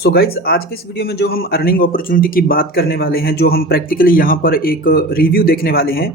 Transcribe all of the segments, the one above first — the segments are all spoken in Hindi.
सो गाइज आज के इस वीडियो में जो हम अर्निंग अपॉर्चुनिटी की बात करने वाले हैं, जो हम प्रैक्टिकली यहाँ पर एक रिव्यू देखने वाले हैं,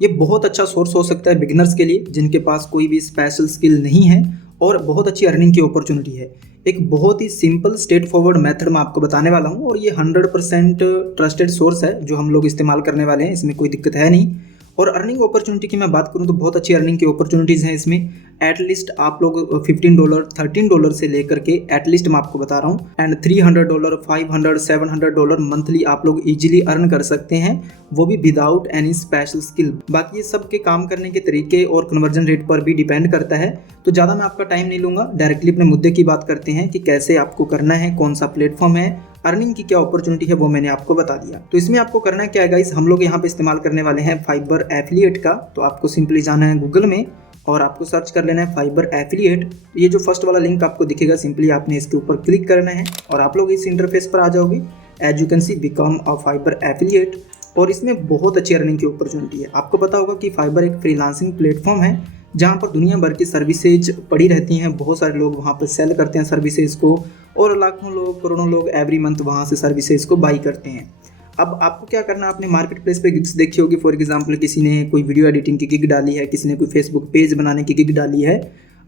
ये बहुत अच्छा सोर्स हो सकता है बिगिनर्स के लिए जिनके पास कोई भी स्पेशल स्किल नहीं है और बहुत अच्छी अर्निंग की अपॉर्चुनिटी है। एक बहुत ही सिंपल स्ट्रेट फॉरवर्ड मेथड मैं आपको बताने वाला हूँ और ये 100% ट्रस्टेड सोर्स है जो हम लोग इस्तेमाल करने वाले हैं, इसमें कोई दिक्कत है नहीं। और अर्निंग अपॉर्चुनिटी की मैं बात करूं तो बहुत अच्छी अर्निंग की अपॉर्चुनिटीज़ हैं इसमें। एटलीस्ट आप लोग $15 $13 से लेकर के एटलीस्ट मैं आपको बता रहा हूं एंड $300 $500 $700 मंथली आप लोग इजीली अर्न कर सकते हैं, वो भी विदाउट एनी स्पेशल स्किल। बाकी ये सब के काम करने के तरीके और कन्वर्जन रेट पर भी डिपेंड करता है। तो ज़्यादा मैं आपका टाइम नहीं लूँगा, डायरेक्टली अपने मुद्दे की बात करते हैं कि कैसे आपको करना है, कौन सा प्लेटफॉर्म है, अर्निंग की क्या अपॉर्चुनिटी है वो मैंने आपको बता दिया। तो इसमें आपको करना क्या है गाइस, हम लोग यहाँ पे इस्तेमाल करने वाले हैं फाइबर एफिलिएट का। तो आपको सिंपली जाना है गूगल में और आपको सर्च कर लेना है फाइबर एफिलिएट। ये जो फर्स्ट वाला लिंक आपको दिखेगा, सिंपली आपने इसके ऊपर क्लिक करना है और आप लोग इस इंटरफेस पर आ जाओगे। As you can see become a Fiverr affiliate और इसमें बहुत अच्छी अर्निंग की अपॉर्चुनिटी है। आपको पता होगा कि फाइबर एक फ्रीलांसिंग प्लेटफॉर्म है जहाँ पर दुनिया भर की सर्विसेज पड़ी रहती हैं। बहुत सारे लोग वहाँ पर सेल करते हैं सर्विसेज को और लाखों लोग करोड़ों लोग एवरी मंथ वहाँ से सर्विसेज को बाई करते हैं। अब आपको क्या करना है, आपने मार्केट प्लेस पे गिग्स देखी होगी। फॉर एग्जांपल किसी ने कोई वीडियो एडिटिंग की गिग डाली है, किसी ने कोई फेसबुक पेज बनाने की गिग डाली है।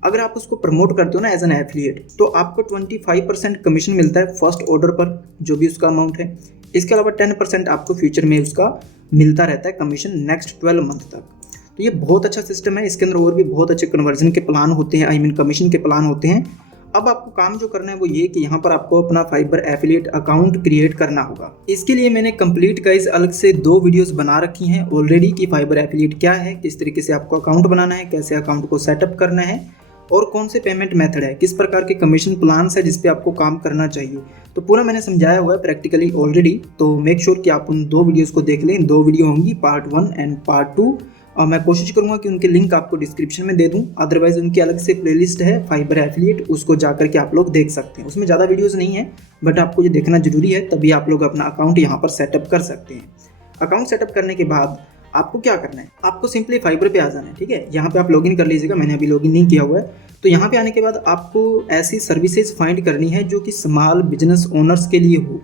अगर आप उसको प्रमोट करते हो ना एज एन एफिलिएट, तो आपको 25% कमीशन मिलता है फर्स्ट ऑर्डर पर, जो भी उसका अमाउंट है। इसके अलावा 10% आपको फ्यूचर में उसका मिलता रहता है कमीशन नेक्स्ट 12 मंथ तक। तो ये बहुत अच्छा सिस्टम है। इसके अंदर और भी बहुत अच्छे कन्वर्जन के प्लान होते हैं, आई मीन कमीशन के प्लान होते हैं। अब आपको काम जो करना है वो ये कि यहाँ पर आपको अपना फाइबर एफिलिएट अकाउंट क्रिएट करना होगा। इसके लिए मैंने कंप्लीट गाइस अलग से 2 वीडियोस बना रखी हैं ऑलरेडी कि फाइबर एफिलिएट क्या है, किस तरीके से आपको अकाउंट बनाना है, कैसे अकाउंट को सेटअप करना है और कौन से पेमेंट मेथड है, किस प्रकार के कमीशन प्लान्स है जिसपे आपको काम करना चाहिए। तो पूरा मैंने समझाया हुआ है प्रैक्टिकली ऑलरेडी। तो मेक श्योर कि आप उन 2 वीडियोज़ को देख लें। 2 वीडियो होंगी, पार्ट 1 एंड पार्ट 2। और मैं कोशिश करूंगा कि उनके लिंक आपको डिस्क्रिप्शन में दे दूं। अदरवाइज उनकी अलग से प्लेलिस्ट है फाइबर एफिलिएट, उसको जाकर के आप लोग देख सकते हैं। उसमें ज़्यादा वीडियोस नहीं है बट आपको ये देखना जरूरी है, तभी आप लोग अपना अकाउंट यहाँ पर सेटअप कर सकते हैं। अकाउंट सेटअप करने के बाद आपको क्या करना है, आपको सिंपली फाइबर पे आ जाना है। ठीक है, यहाँ पे आप लॉगिन कर लीजिएगा, मैंने अभी लॉगिन नहीं किया हुआ है। तो यहाँ पे आने के बाद आपको ऐसी सर्विसेज फाइंड करनी है जो कि स्मॉल बिजनेस ओनर्स के लिए हो।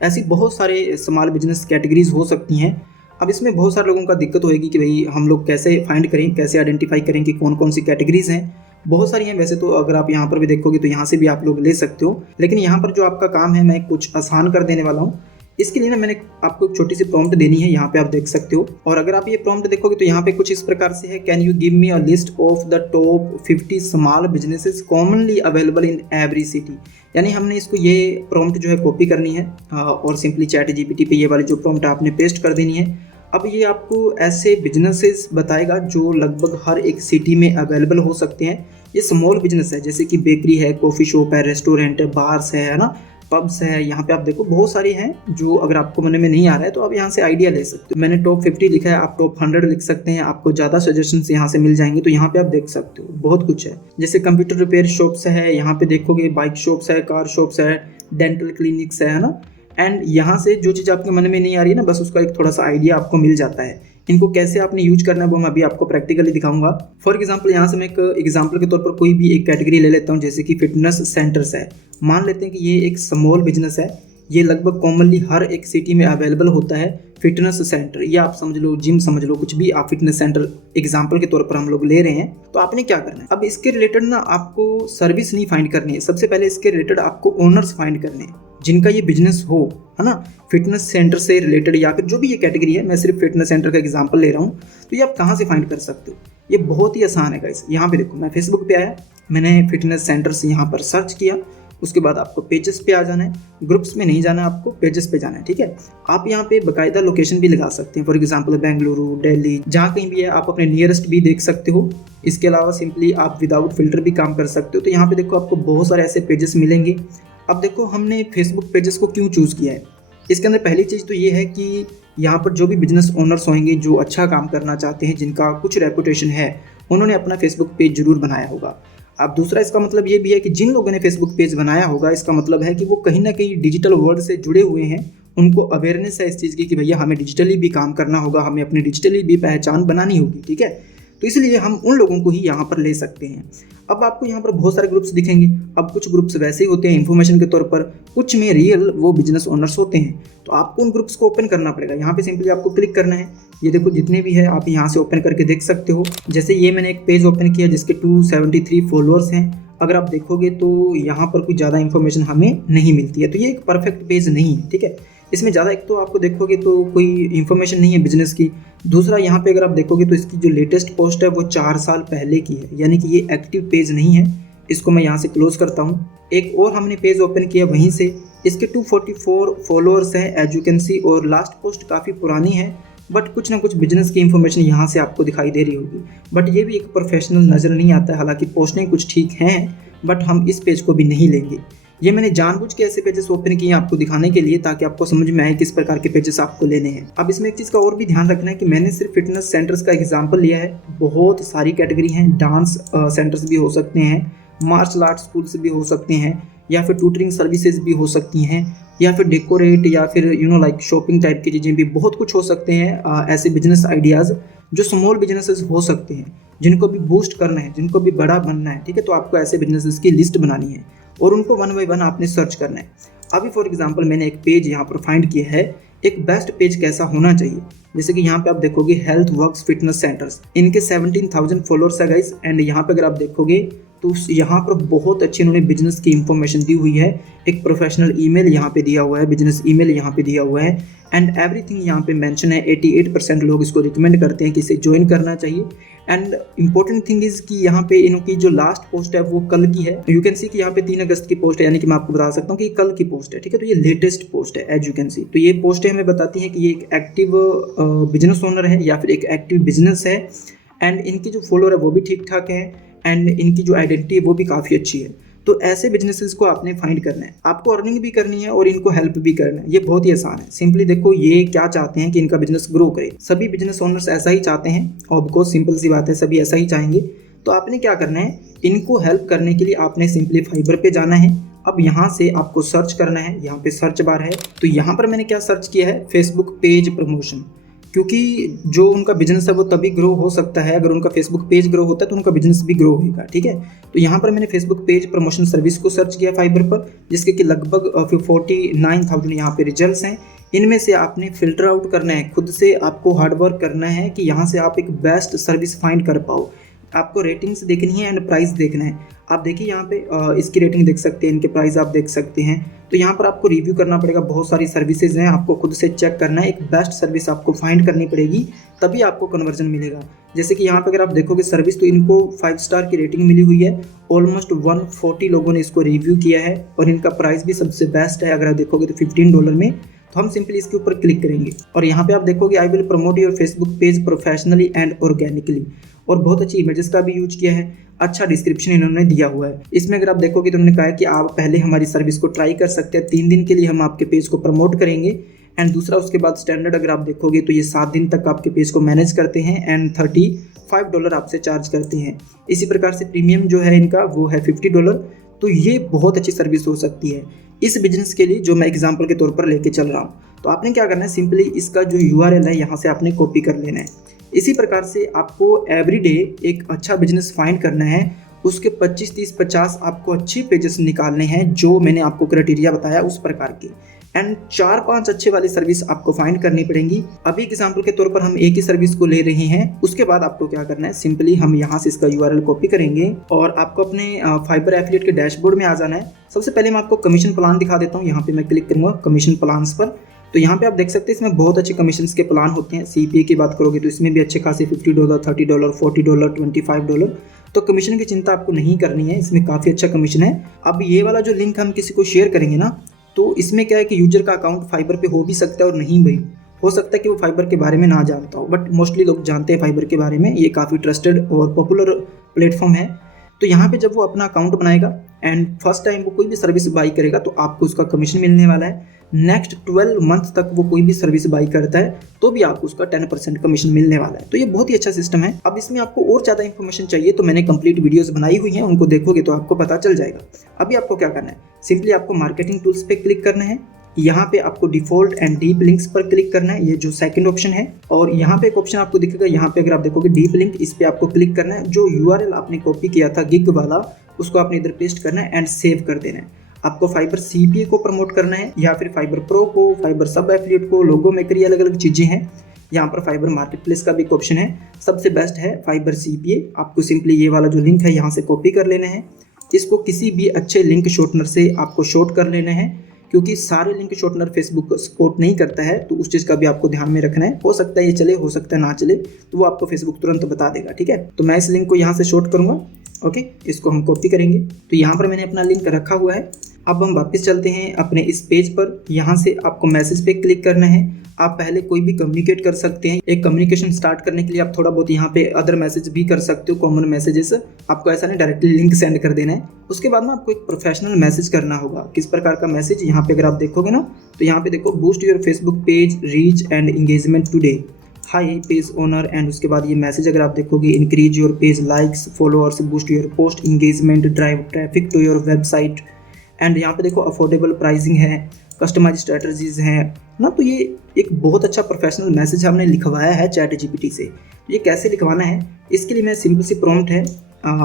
ऐसी बहुत सारे स्मॉल बिजनेस कैटेगरीज हो सकती हैं। अब इसमें बहुत सारे लोगों का दिक्कत होगी कि भाई हम लोग कैसे फाइंड करें, कैसे आइडेंटिफाई करें कि कौन कौन सी कैटेगरीज हैं। बहुत सारी हैं वैसे तो, अगर आप यहाँ पर भी देखोगे तो यहाँ से भी आप लोग ले सकते हो। लेकिन यहाँ पर जो आपका काम है मैं कुछ आसान कर देने वाला हूँ। इसके लिए ना मैंने आपको एक छोटी सी प्रॉम्प्ट देनी है, यहाँ पे आप देख सकते हो। और अगर आप ये प्रॉम्प्ट देखोगे तो यहाँ पे कुछ इस प्रकार से है, can you give me a list of the top 50 small businesses commonly available in every city. यानी हमने इसको ये प्रॉम्प्ट जो है कॉपी करनी है और सिंपली चैट जीपीटी पे ये वाली जो प्रॉम्प्ट आपने पेस्ट कर देनी है। अब ये आपको ऐसे बिजनेसेस बताएगा जो लगभग हर एक सिटी में अवेलेबल हो सकते हैं। ये स्मॉल बिजनेस है, जैसे कि बेकरी है, कॉफ़ी शॉप है, रेस्टोरेंट है, बार्स है ना, पब्स है। यहाँ पे आप देखो बहुत सारी हैं जो अगर आपको मन में नहीं आ रहा है तो आप यहाँ से आइडिया ले सकते हो। मैंने टॉप 50 लिखा है, आप टॉप 100 लिख सकते हैं, आपको ज़्यादा सजेशंस यहाँ से मिल जाएंगे। तो यहाँ पे आप देख सकते हो बहुत कुछ है, जैसे कंप्यूटर रिपेयर शॉप्स है, यहाँ पे देखोगे बाइक शॉप्स है, कार शॉप्स है, डेंटल क्लिनिक्स है ना। एंड यहाँ से जो चीज़ आपके मन में नहीं आ रही है ना, बस उसका एक थोड़ा सा आइडिया आपको मिल जाता है। इनको कैसे आपने यूज करना है वो मैं अभी आपको प्रैक्टिकली दिखाऊंगा। फॉर एग्जांपल यहाँ से मैं एक एग्जांपल के तौर पर कोई भी एक कैटेगरी ले लेता हूँ, जैसे कि फिटनेस सेंटर्स है। मान लेते हैं कि ये एक स्मॉल बिजनेस है, ये लगभग कॉमनली हर एक सिटी में अवेलेबल होता है। फिटनेस सेंटर या आप समझ लो जिम समझ लो, कुछ भी आप फिटनेस सेंटर एग्जांपल के तौर पर हम लोग ले रहे हैं। तो आपने क्या करना है, अब इसके रिलेटेड ना आपको सर्विस नहीं फाइंड करनी है, सबसे पहले इसके रिलेटेड आपको ओनर्स फाइंड करने हैं जिनका ये बिजनेस हो, है ना। फिटनेस सेंटर से रिलेटेड या फिर जो भी ये कैटेगरी है, मैं सिर्फ फिटनेस सेंटर का एग्जांपल ले रहा हूँ। तो ये आप कहाँ से फाइंड कर सकते हो, ये बहुत ही आसान है गाइस। यहाँ पे देखो, मैं फेसबुक पे आया, मैंने फिटनेस सेंटर से यहाँ पर सर्च किया। उसके बाद आपको पेजेस पे आ जाना है, ग्रुप्स में नहीं जाना है, आपको पेजेस पे जाना है। ठीक है, आप यहाँ पे बाकायदा लोकेशन भी लगा सकते हैं। फॉर एग्जांपल बेंगलुरु, दिल्ली, जहाँ कहीं भी है आप अपने नियरेस्ट भी देख सकते हो। इसके अलावा सिंपली आप विदाउट फिल्टर भी काम कर सकते हो। तो यहाँ पे देखो आपको बहुत सारे ऐसे पेजेस मिलेंगे। अब देखो हमने फेसबुक पेजेस को क्यों चूज़ किया है, इसके अंदर पहली चीज़ तो ये है कि यहाँ पर जो भी बिजनेस ओनर्स होंगे जो अच्छा काम करना चाहते हैं, जिनका कुछ रेपुटेशन है, उन्होंने अपना फेसबुक पेज जरूर बनाया होगा। अब दूसरा इसका मतलब ये भी है कि जिन लोगों ने फेसबुक पेज बनाया होगा, इसका मतलब है कि वो कहीं ना कहीं डिजिटल वर्ल्ड से जुड़े हुए हैं। उनको अवेयरनेस है इस चीज़ की कि भैया हमें डिजिटली भी काम करना होगा, हमें अपनी डिजिटली भी पहचान बनानी होगी। ठीक है, तो इसलिए हम उन लोगों को ही यहाँ पर ले सकते हैं। अब आपको यहाँ पर बहुत सारे ग्रुप्स दिखेंगे। अब कुछ ग्रुप्स वैसे ही होते हैं इन्फॉर्मेशन के तौर पर, कुछ में रियल वो बिजनेस ओनर्स होते हैं। तो आपको उन ग्रुप्स को ओपन करना पड़ेगा। यहाँ पे सिंपली आपको क्लिक करना है। ये देखो जितने भी है आप यहाँ से ओपन करके देख सकते हो। जैसे ये मैंने एक पेज ओपन किया जिसके 273 फॉलोअर्स हैं। अगर आप देखोगे तो यहाँ पर कुछ ज़्यादा इन्फॉर्मेशन हमें नहीं मिलती है, तो ये एक परफेक्ट पेज नहीं है, ठीक है। इसमें ज़्यादा एक तो आपको देखोगे तो कोई इन्फॉर्मेशन नहीं है बिजनेस की। दूसरा यहाँ पे अगर आप देखोगे तो इसकी जो लेटेस्ट पोस्ट है वो 4 साल पहले की है, यानी कि ये एक्टिव पेज नहीं है। इसको मैं यहाँ से क्लोज करता हूँ। एक और हमने पेज ओपन किया वहीं से, इसके 244 फॉलोअर्स हैं एज यू कैन सी, और लास्ट पोस्ट काफ़ी पुरानी है, बट कुछ ना कुछ बिजनेस की इन्फॉर्मेशन यहाँ से आपको दिखाई दे रही होगी। बट ये भी एक प्रोफेशनल नज़र नहीं आता है। हालांकि पोस्टें कुछ ठीक हैं, बट हम इस पेज को भी नहीं लेंगे। ये मैंने जानबूझ के ऐसे पेजेस ओपन किए आपको दिखाने के लिए, ताकि आपको समझ में आए किस प्रकार के पेजेस आपको लेने हैं। अब इसमें एक चीज़ का और भी ध्यान रखना है कि मैंने सिर्फ फिटनेस सेंटर्स का एग्जाम्पल लिया है। बहुत सारी कैटेगरी हैं। डांस सेंटर्स भी हो सकते हैं, मार्शल आर्ट स्कूल्स भी हो सकते हैं, या फिर ट्यूटरिंग सर्विसेज भी हो सकती हैं, या फिर डेकोरेट, या फिर लाइक शॉपिंग टाइप की चीज़ें भी बहुत कुछ हो सकते हैं। ऐसे बिजनेस आइडियाज़ जो स्मॉल बिजनेसेस हो सकते हैं, जिनको भी बूस्ट करना है, जिनको भी बड़ा बनना है, ठीक है। तो आपको ऐसे बिजनेसेस की लिस्ट बनानी है और उनको वन बाय वन आपने सर्च करना है। अभी फॉर एग्जांपल मैंने एक पेज यहाँ पर फाइंड किया है, एक बेस्ट पेज कैसा होना चाहिए। जैसे कि यहाँ पे आप देखोगे हेल्थ वर्क्स फिटनेस सेंटर्स, इनके 17,000 फॉलोअर्स है गाइस। एंड यहाँ पे अगर आप देखोगे तो यहाँ पर बहुत अच्छी इन्होंने बिजनेस की इंफॉर्मेशन दी हुई है। एक प्रोफेशनल ईमेल यहाँ पे दिया हुआ है, बिजनेस ईमेल यहाँ पे दिया हुआ है, एंड एवरीथिंग यहाँ पे मेंशन है। 88% लोग इसको रिकमेंड करते हैं कि इसे ज्वाइन करना चाहिए। एंड इंपॉर्टेंट थिंग इज कि यहाँ पे इनकी जो लास्ट पोस्ट है वो कल की है। यू कैन सी कि यहाँ पे 3 अगस्त की पोस्ट है, यानी कि मैं आपको बता सकता हूँ कि कल की पोस्ट है, ठीक है। तो ये लेटेस्ट पोस्ट है एज यू कैन सी। तो ये पोस्टें हमें बताती हैं कि ये एक एक्टिव बिजनेस ओनर है या फिर एक एक्टिव बिजनेस है, एंड इनकी जो फॉलोअर है वो भी ठीक ठाक है, एंड इनकी जो आइडेंटिटी है वो भी काफ़ी अच्छी है। तो ऐसे बिजनेसेस को आपने फाइंड करना है। आपको अर्निंग भी करनी है और इनको हेल्प भी करना है। ये बहुत ही आसान है। सिंपली देखो ये क्या चाहते हैं कि इनका बिजनेस ग्रो करे। सभी बिजनेस ओनर्स ऐसा ही चाहते हैं, ऑफकोर्स सिंपल सी बात है, सभी ऐसा ही चाहेंगे। तो आपने क्या करना है, इनको हेल्प करने के लिए आपने सिंपली फाइबर पे जाना है। अब यहाँ से आपको सर्च करना है, यहाँ पे सर्च बार है। तो यहाँ पर मैंने क्या सर्च किया है, फेसबुक पेज प्रमोशन, क्योंकि जो उनका बिजनेस है वो तभी ग्रो हो सकता है अगर उनका फेसबुक पेज ग्रो होता है तो उनका बिजनेस भी ग्रो होगा, ठीक है। तो यहाँ पर मैंने फेसबुक पेज प्रमोशन सर्विस को सर्च किया फाइबर पर, जिसके कि लगभग 49,000 यहाँ पे रिजल्ट्स हैं। इनमें से आपने फिल्टर आउट करना है, खुद से आपको हार्डवर्क करना है कि यहाँ से आप एक बेस्ट सर्विस फाइंड कर पाओ। आपको रेटिंग्स देखनी है एंड प्राइस देखना है। आप देखिए यहाँ पे इसकी रेटिंग देख सकते हैं, इनके प्राइस आप देख सकते हैं। तो यहाँ पर आपको रिव्यू करना पड़ेगा, बहुत सारी सर्विसेज हैं, आपको खुद से चेक करना है। एक बेस्ट सर्विस आपको फाइंड करनी पड़ेगी, तभी आपको कन्वर्जन मिलेगा। जैसे कि यहाँ पे अगर आप देखोगे सर्विस, तो इनको 5 स्टार की रेटिंग मिली हुई है। ऑलमोस्ट 140 लोगों ने इसको रिव्यू किया है और इनका प्राइस भी सबसे बेस्ट है। अगर आप देखोगे तो $15 में। तो हम सिंपली इसके ऊपर क्लिक करेंगे और यहाँ पे आप देखोगे I will promote your Facebook page professionally and organically, और बहुत अच्छी इमेजेस का भी यूज किया है। अच्छा डिस्क्रिप्शन इन्होंने दिया हुआ है। इसमें अगर आप देखोगे तो उन्होंने कहा है कि आप पहले हमारी सर्विस को ट्राई कर सकते हैं, 3 दिन के लिए हम आपके पेज को प्रमोट करेंगे। एंड दूसरा उसके बाद स्टैंडर्ड अगर आप देखोगे तो ये 7 दिन तक आपके पेज को मैनेज करते हैं एंड $35 आपसे चार्ज करते हैं। इसी प्रकार से प्रीमियम जो है इनका वो है $50। तो ये बहुत अच्छी सर्विस हो सकती है इस बिजनेस के लिए, जो मैं एग्जांपल के तौर पर लेके चल रहा हूँ। तो आपने क्या करना है, सिंपली इसका जो URL है यहाँ से आपने कॉपी कर लेना है। इसी प्रकार से आपको एवरीडे एक अच्छा बिजनेस फाइंड करना है, उसके 25, 30, 50 आपको अच्छे पेजेस निकालने हैं जो मैंने आपको क्राइटेरिया बताया उस प्रकार के, एंड 4-5 अच्छे वाली सर्विस आपको फाइंड करनी पड़ेंगी। अभी एग्जांपल के तौर पर हम एक ही सर्विस को ले रहे हैं। उसके बाद आपको क्या करना है, सिंपली हम यहाँ से इसका URL कॉपी करेंगे और आपको अपने फाइबर एफिलिएट के डैशबोर्ड में आ जाना है। सबसे पहले मैं आपको कमीशन प्लान दिखा देता हूँ। यहाँ पे मैं क्लिक करूँगा कमीशन प्लान्स पर। तो यहाँ पे आप देख सकते हैं इसमें बहुत अच्छे कमीशन के प्लान होते हैं। CPA की बात करोगे तो इसमें भी अच्छे खासे $50, $30, $40, $25। तो कमीशन की चिंता आपको नहीं करनी है, इसमें काफ़ी अच्छा कमीशन है। अब ये वाला जो लिंक हम किसी को शेयर करेंगे ना, तो इसमें क्या है कि यूजर का अकाउंट फाइबर पे हो भी सकता है और नहीं भी हो सकता है कि वो फाइबर के बारे में ना जानता हो, बट मोस्टली लोग जानते हैं फाइबर के बारे में। ये काफ़ी ट्रस्टेड और पॉपुलर प्लेटफॉर्म है। तो यहाँ पे जब वो अपना अकाउंट बनाएगा एंड फर्स्ट टाइम वो कोई भी सर्विस बाई करेगा तो आपको उसका कमीशन मिलने वाला है। नेक्स्ट 12 मंथ तक वो कोई भी सर्विस बाई करता है तो भी आपको उसका 10% कमीशन मिलने वाला है। तो ये बहुत ही अच्छा सिस्टम है। अब इसमें आपको और ज़्यादा इन्फॉर्मेशन चाहिए तो मैंने कंप्लीट वीडियोस बनाई हुई हैं, उनको देखोगे तो आपको पता चल जाएगा। अभी आपको क्या करना है, सिंपली आपको मार्केटिंग टूल्स पे क्लिक करना है यहाँ पे आपको डिफॉल्ट एंड डीप लिंक्स पर क्लिक करना है, ये जो सेकंड ऑप्शन है। और यहाँ पे एक ऑप्शन आपको दिखेगा, यहाँ पे अगर आप देखोगे डीप लिंक, इस पे आपको क्लिक करना है। जो यूआरएल आपने कॉपी किया था गिग वाला, उसको आपने इधर पेस्ट करना है एंड सेव कर देना है। आपको फाइबर सीपीए को प्रमोट करना है या फिर फाइबर प्रो को, फाइबर सब एफिलिएट को, लोगो मेकर, ये अलग अलग चीज़ें हैं। यहाँ पर फाइबर मार्केट प्लेस का भी एक ऑप्शन है। सबसे बेस्ट है फाइबर सीपीए। आपको सिंपली ये वाला जो लिंक है यहाँ से कॉपी कर लेना है। इसको किसी भी अच्छे लिंक शॉर्टनर से आपको शॉर्ट कर लेना है, क्योंकि सारे लिंक शॉर्टनर फेसबुक सपोर्ट नहीं करता है, तो उस चीज़ का भी आपको ध्यान में रखना है। हो सकता है ये चले, हो सकता है ना चले, तो वो आपको फेसबुक तुरंत बता देगा, ठीक है। तो मैं इस लिंक को यहाँ से शॉर्ट करूँगा, ओके। इसको हम कॉपी करेंगे। तो यहाँ पर मैंने अपना लिंक रखा हुआ है। अब हम वापस चलते हैं अपने इस पेज पर। यहाँ से आपको मैसेज पे क्लिक करना है। आप पहले कोई भी कम्युनिकेट कर सकते हैं। एक कम्युनिकेशन स्टार्ट करने के लिए आप थोड़ा बहुत यहाँ पे अदर मैसेज भी कर सकते हो, कॉमन मैसेजेस। आपको ऐसा नहीं डायरेक्टली लिंक सेंड कर देना है। उसके बाद में आपको एक प्रोफेशनल मैसेज करना होगा। किस प्रकार का मैसेज, यहाँ पे अगर आप देखोगे ना, तो यहाँ पे देखो, boost your Facebook page reach and engagement today, hi page owner. And उसके बाद ये मैसेज अगर आप देखोगे, increase your page likes, followers, boost your post engagement, drive traffic to your website. And यहाँ पे देखो अफोर्डेबल प्राइसिंग है, कस्टमाइज स्ट्रेटजीज हैं ना। तो ये एक बहुत अच्छा प्रोफेशनल मैसेज हमने लिखवाया है चैट जीपीटी से। ये कैसे लिखवाना है, इसके लिए मैं सिंपल सी प्रॉम्प्ट है,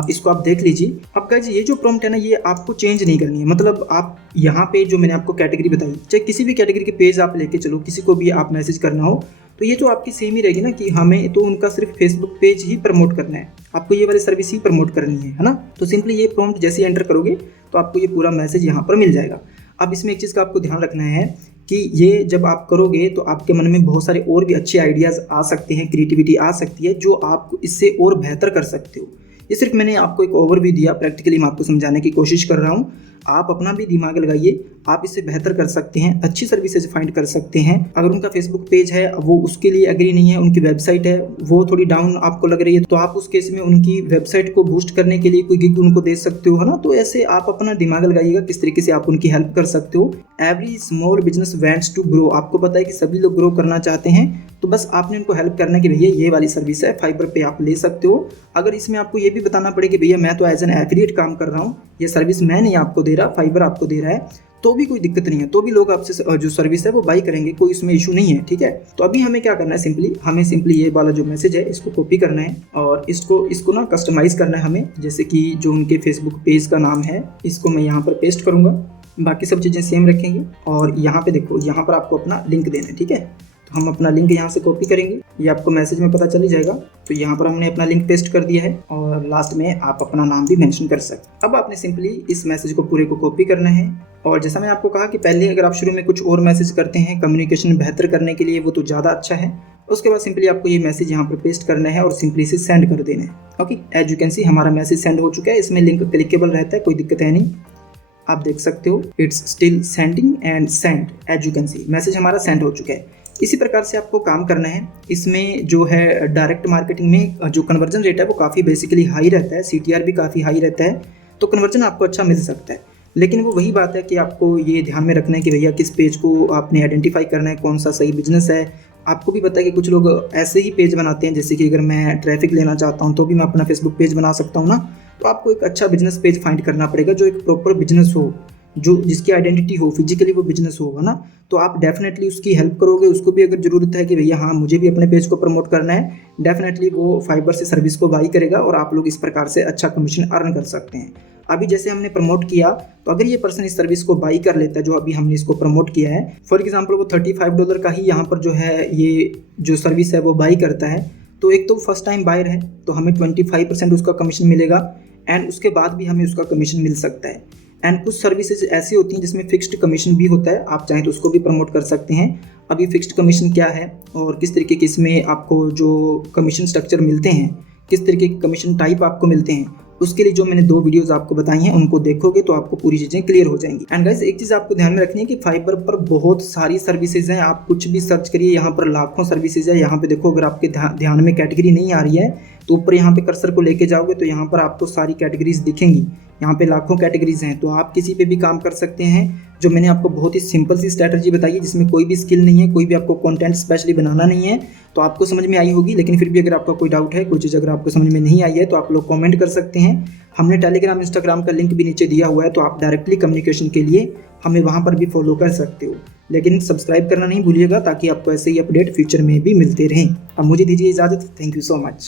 इसको आप देख लीजिए। अब गाइस ये जो प्रॉम्प्ट है ना, ये आपको चेंज नहीं करनी है। मतलब आप यहाँ पे जो मैंने आपको कैटेगरी बताई, चाहे किसी भी कैटेगरी के पेज आप लेके चलो, किसी को भी आप मैसेज करना हो, तो ये तो आपकी सेम ही रहेगी ना, कि हमें तो उनका सिर्फ फेसबुक पेज ही प्रमोट करना है, आपको ये वाली सर्विस ही प्रमोट करनी है ना। तो सिंपली ये प्रॉम्प्ट जैसे एंटर करोगे तो आपको ये पूरा मैसेज यहाँ पर मिल जाएगा। अब इसमें एक चीज़ का आपको ध्यान रखना है कि ये जब आप करोगे तो आपके मन में बहुत सारे और भी अच्छे आइडियाज़ आ सकते हैं, क्रिएटिविटी आ सकती है, जो आप इससे और बेहतर कर सकते हो। ये सिर्फ मैंने आपको एक ओवरव्यू दिया, प्रैक्टिकली मैं आपको समझाने की कोशिश कर रहा हूँ। आप अपना भी दिमाग लगाइए, आप इससे बेहतर कर सकते हैं, अच्छी सर्विसेज फाइंड कर सकते हैं। अगर उनका फेसबुक पेज है वो उसके लिए एग्री नहीं है, उनकी वेबसाइट है वो थोड़ी डाउन आपको लग रही है, तो आप उस केस में उनकी वेबसाइट को बूस्ट करने के लिए कोई गिग उनको दे सकते हो, है ना। तो ऐसे आप अपना दिमाग लगाइएगा किस तरीके से आप उनकी हेल्प कर सकते हो। Every small business wants to grow, आपको पता है कि सभी लोग ग्रो करना चाहते हैं, तो बस आपने उनको हेल्प करना है कि भैया ये वाली सर्विस है, फाइबर पे आप ले सकते हो। अगर इसमें आपको ये भी बताना पड़े कि भैया मैं तो एज एन एफिलिएट काम कर रहा हूँ, ये सर्विस मैं नहीं आपको दे रहा, फाइबर आपको दे रहा है, तो भी कोई दिक्कत नहीं है, तो भी लोग आपसे जो सर्विस है वो बाई करेंगे, कोई इसमें इशू नहीं है, ठीक है। तो अभी हमें क्या करना है, हमें सिंपली ये वाला जो मैसेज है इसको कॉपी करना है और इसको ना कस्टमाइज करना है हमें। जैसे कि जो उनके फेसबुक पेज का नाम है, इसको मैं यहाँ पर पेस्ट करूँगा, बाकी सब चीज़ें सेम रखेंगे। और यहाँ पे देखो, यहाँ पर आपको अपना लिंक देना है, ठीक है। तो हम अपना लिंक यहाँ से कॉपी करेंगे, ये आपको मैसेज में पता चल ही जाएगा। तो यहाँ पर हमने अपना लिंक पेस्ट कर दिया है और लास्ट में आप अपना नाम भी मेंशन कर सकते। अब आपने सिंपली इस मैसेज को पूरे को कॉपी करना है। और जैसा मैं आपको कहा कि पहले अगर आप शुरू में कुछ और मैसेज करते हैं कम्युनिकेशन बेहतर करने के लिए, वो तो ज़्यादा अच्छा है। उसके बाद सिंपली आपको ये मैसेज यहाँ पर पेस्ट करना है और सिंपली इसे सेंड कर देना है। Okay, as you can see हमारा मैसेज सेंड हो चुका है। इसमें लिंक क्लिकेबल रहता है, कोई दिक्कत है नहीं, आप देख सकते हो। It's still sending and send, as you can see message हमारा सेंड हो चुका है। इसी प्रकार से आपको काम करना है। इसमें जो है डायरेक्ट मार्केटिंग में जो कन्वर्जन रेट है वो काफ़ी बेसिकली हाई रहता है, CTR भी काफ़ी हाई रहता है, तो कन्वर्जन आपको अच्छा मिल सकता है। लेकिन वो वही बात है कि आपको ये ध्यान में रखना है कि भैया किस पेज को आपने आइडेंटिफाई करना है, कौन सा सही बिजनेस है। आपको भी पता है कि कुछ लोग ऐसे ही पेज बनाते हैं, जैसे कि अगर मैं ट्रैफिक लेना चाहता हूँ तो भी मैं अपना फेसबुक पेज बना सकता हूँ ना। तो आपको एक अच्छा बिजनेस पेज फाइंड करना पड़ेगा, जो एक प्रॉपर बिजनेस हो, जो जिसकी आइडेंटिटी हो, फिजिकली वो बिजनेस हो, है ना। तो आप डेफिनेटली उसकी हेल्प करोगे। उसको भी अगर ज़रूरत है कि भैया हाँ मुझे भी अपने पेज को प्रमोट करना है, डेफिनेटली वो फाइबर से सर्विस को बाई करेगा और आप लोग इस प्रकार से अच्छा कमीशन अर्न कर सकते हैं। अभी जैसे हमने प्रमोट किया, तो अगर ये पर्सन इस सर्विस को बाई कर लेता है जो अभी हमने इसको प्रमोट किया है, फॉर एग्जाम्पल वो $35 का ही यहाँ पर जो है ये जो सर्विस है वो बाई करता है, तो एक तो फर्स्ट टाइम बायर है तो हमें 25% उसका कमीशन मिलेगा एंड उसके बाद भी हमें उसका कमीशन मिल सकता है। एंड कुछ सर्विसेज ऐसी होती हैं जिसमें फिक्स्ड कमीशन भी होता है, आप चाहें तो उसको भी प्रमोट कर सकते हैं। अभी फिक्स्ड कमीशन क्या है और किस तरीके के इसमें आपको जो कमीशन स्ट्रक्चर मिलते हैं, किस तरीके के कमीशन टाइप आपको मिलते हैं, उसके लिए जो मैंने 2 वीडियोस आपको बताई हैं उनको देखोगे तो आपको पूरी चीज़ें क्लियर हो जाएंगी। एंड गाइस एक चीज़ आपको ध्यान में रखनी है कि फाइबर पर बहुत सारी सर्विसेज हैं, आप कुछ भी सर्च करिए, यहाँ पर लाखों सर्विसेज है। यहाँ पे देखो, अगर आपके ध्यान में कैटेगरी नहीं आ रही है तो ऊपर यहाँ पे कर्सर को लेके जाओगे तो यहाँ पर आपको सारी कैटेगरीज दिखेंगी यहाँ पे लाखों कैटेगरीज हैं, तो आप किसी पे भी काम कर सकते हैं। जो मैंने आपको बहुत ही सिंपल सी स्ट्रैटेजी बताई है, जिसमें कोई भी स्किल नहीं है, कोई भी आपको कंटेंट स्पेशली बनाना नहीं है, तो आपको समझ में आई होगी। लेकिन फिर भी अगर आपका कोई डाउट है, कोई चीज़ अगर आपको समझ में नहीं आई है, तो आप लोग कमेंट कर सकते हैं। हमने टेलीग्राम इंस्टाग्राम का लिंक भी नीचे दिया हुआ है, तो आप डायरेक्टली कम्युनिकेशन के लिए हमें वहाँ पर भी फॉलो कर सकते हो। लेकिन सब्सक्राइब करना नहीं भूलिएगा, ताकि आपको ऐसे ही अपडेट फ्यूचर में भी मिलते रहें। अब मुझे दीजिए इजाज़त। Thank you so much.